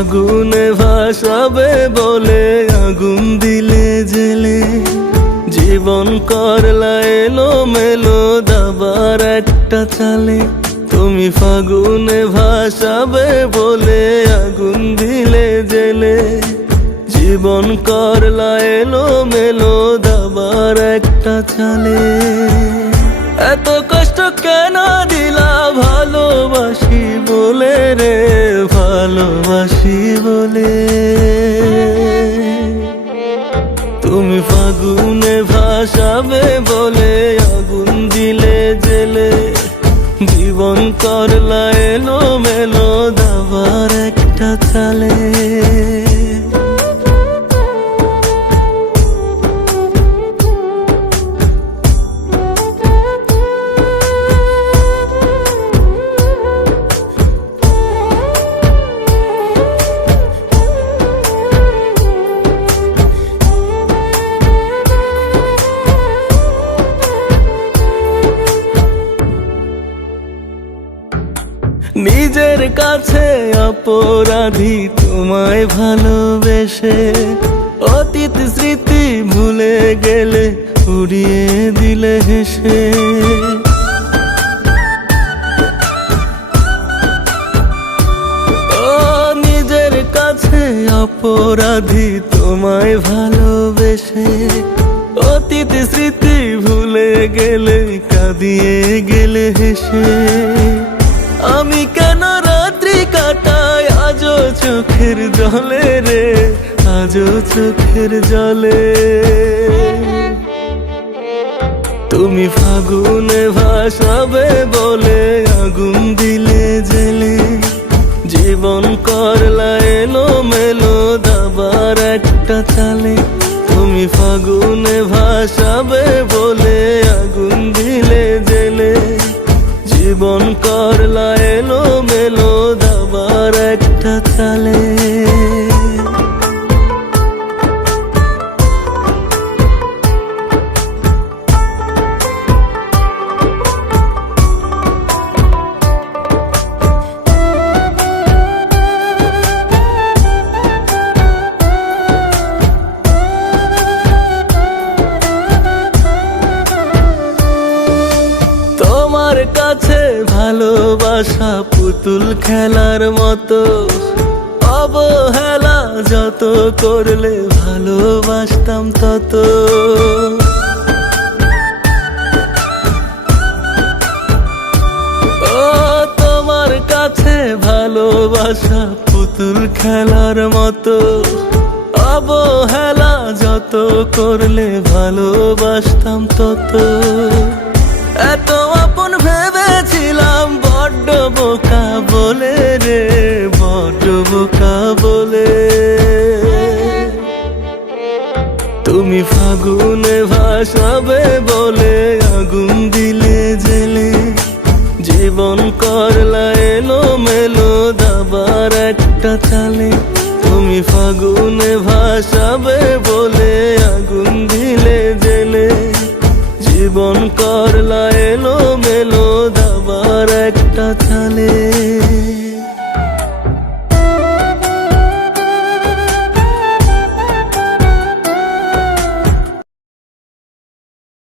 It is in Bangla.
ফাগুনে ভাসাবে বলে আগুন দিলে জেলে, জীবন করলা এলো মেলো দাবার একটা চালে। তুমি ফাগুনে ভাসাবে বলে আগুন দিলে জেলে, জীবন করলা এলো মেলো দাবার একটা চালে। এত কষ্ট কেন দিলা ভালোবাসি বলে রে, ভালোবাসি বলে। তুমি ফাগুনে ভাসাবে বলে আগুন দিলে জেলে, জীবন করলা এলো মেলো দাবার একটা চালে। নিজের কাছে অপরাধী তোমায় ভালোবেসে, অতীত স্মৃতি ভুলে গেলে উড়িয়ে দিলে হেসে। ও নিজের কাছে অপরাধী তোমায় ভালোবেসে, অতীত স্মৃতি ভুলে গেলে কাঁদিয়ে গেলে হেসে। আমি কেন রাত্রি কাটাই আজও চোখের জলে রে, আজও চোখের জলে। তুমি ফাগুনে ভাসাবে বলে আগুন দিলে জেলে, জীবন করলা এলো মেলো দাবার একটা চালে। তুমি ফাগুনে ভাসাবে বলে আগুন দিলে জেলে, জীবন করলা এলো মেলো দাবার একটা চালে। তোমার কাছে ভালোবাসা পুতুল খেলার মতো, অবহেলা যত করলে ভালোবাসতাম তত। ও তোমার কাছে ভালোবাসা পুতুল খেলার মতো, অবহেলা যত করলে ভালোবাসতাম তত। এত আপন ভেবেছিলাম বড্ড বোকা বলে রে, বড্ড বোকা বলে। তুমি ফাগুনে ভাসাবে বলে আগুন দিলে জেলে, জীবন করলা এলো মেলো দাবার একটা চালে। তুমি ফাগুনে ভাসাবে বলে আগুন দিলে জেলে, জীবন করলা এলো মেলো দাবার একটা চালে।